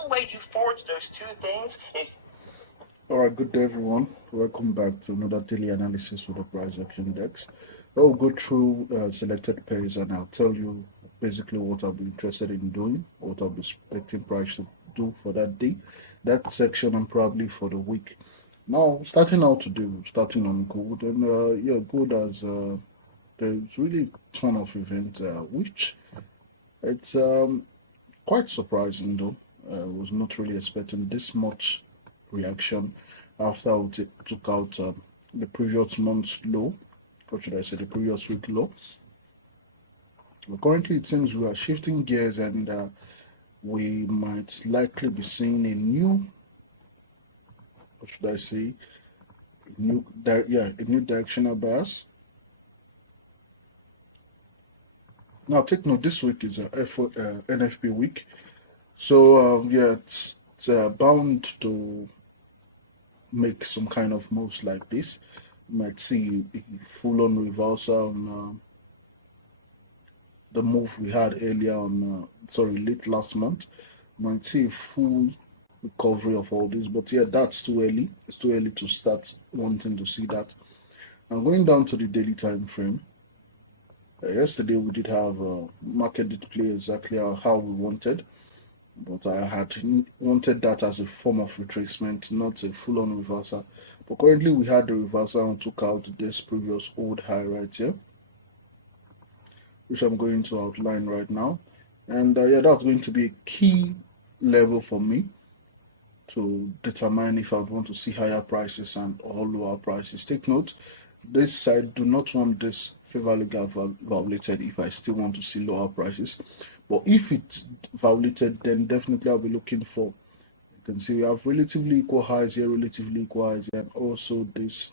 only way to forge those two things is. Alright, good day everyone. Welcome back to another daily analysis for the price action index. I'll go through selected pairs and I'll tell you basically what I'll be interested in doing, what I'll be expecting price to do for that day, that section, and probably for the week. Now, starting out today, starting on gold, and gold has there's really a ton of events, which it's quite surprising though. Was not really expecting this much reaction after we took out the previous month's low, or should I say the previous week low. But currently, it seems we are shifting gears and we might likely be seeing a new, or should I say, a new directional bias. Now, take note, this week is a NFP week, so it's bound to make some kind of moves like this. You might see a full-on reversal on the move we had earlier on, late last month. You might see a full recovery of all this, but yeah, that's too early. It's too early to start wanting to see that. Now, going down to the daily time frame. Yesterday we did have market did play exactly how we wanted, but I had wanted that as a form of retracement, not a full-on reversal. But currently we had the reversal and took out this previous old high right here, which I'm going to outline right now. And that's going to be a key level for me to determine if I would want to see higher prices and or lower prices. Take note, this side do not want this fair value gap violated if I still want to see lower prices. But if it's violated, then definitely I'll be looking for, you can see we have relatively equal highs here, relatively equal highs here, and also this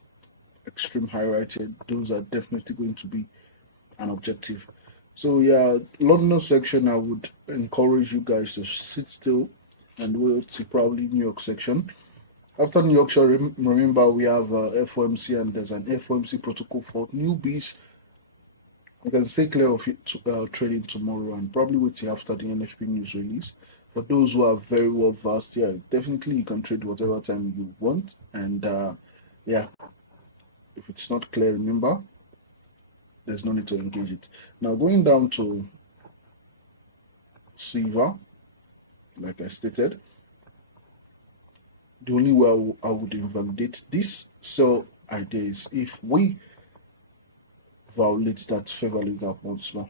extreme high right here. Those are definitely going to be an objective. So yeah, London section, I would encourage you guys to sit still and wait to probably New York section. After New York, remember we have FOMC, and there's an FOMC protocol for newbies. You can stay clear of trading tomorrow and probably wait till after the NFP news release. For those who are very well versed, yeah, definitely you can trade whatever time you want. And if it's not clear, remember, there's no need to engage it. Now, going down to silver, like I stated, the only way I would invalidate this sell idea is if we violate that fair value gap once more.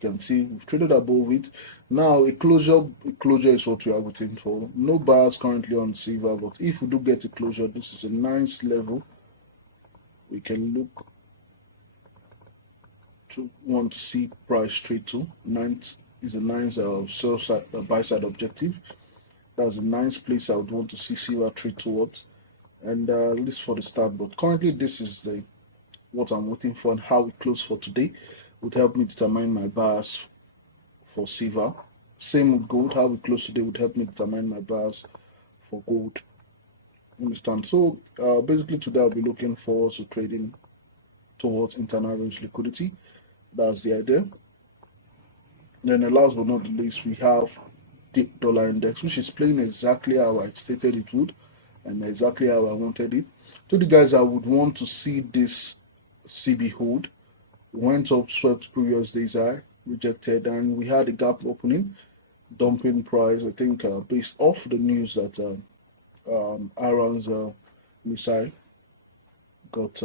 You can see we've traded above it. Now a closure is what we are waiting for. No buyers currently on silver, but if we do get a closure, this is a nice level. We can look to want to see price trade to. 9 is a nice sell side buy side objective. That's a nice place I would want to see silver trade towards, and at least for the start. But currently, this is what I'm waiting for, and how we close for today would help me determine my buyers for silver. Same with gold. How we close today would help me determine my buyers for gold. Understand? So basically today I'll be looking forward to trading towards internal range liquidity. That's the idea. Then last but not the least, we have the dollar index, which is playing exactly how I stated it would and exactly how I wanted it. To the guys, I would want to see this CB hold. Went up, swept previous day's high, rejected, and we had a gap opening, dumping price. I think based off the news that Iran's missile got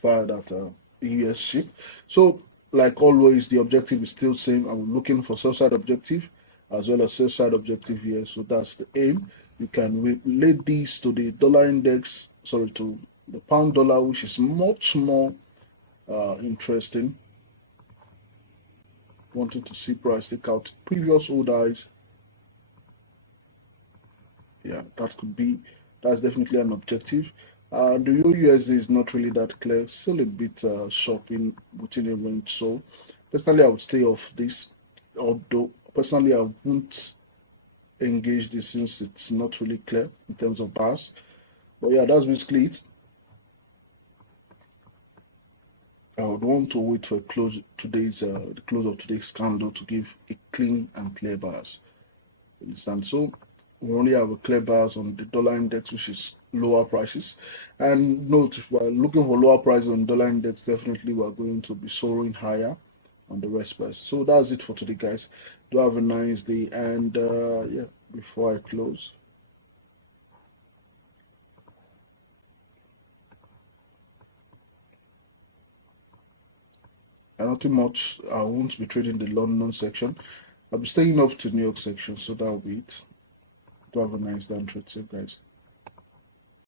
fired at a US ship. So, like always, the objective is still same. I'm looking for sell side objective as well as sell side objective here. So that's the aim. You can relate these to the dollar index, to the pound dollar, which is much more interesting. Wanting to see price take out previous old highs. Yeah, that's definitely an objective. The USD is not really that clear, still a bit shopping within a range. So personally, I would stay off this. Although personally, I won't engage this since it's not really clear in terms of bars. But yeah, that's basically it. I would want to wait for the close of today's candle to give a clean and clear bars. Understand? So we only have a clear bias on the dollar index, which is lower prices. And note, while looking for lower prices on dollar index, definitely we are going to be soaring higher on the rest price. So that's it for today, guys. Do have a nice day. And yeah, before I close, nothing much. I won't be trading the London section. I'll be staying up to New York section. So that'll be it. Do have a nice day and trade safe, guys.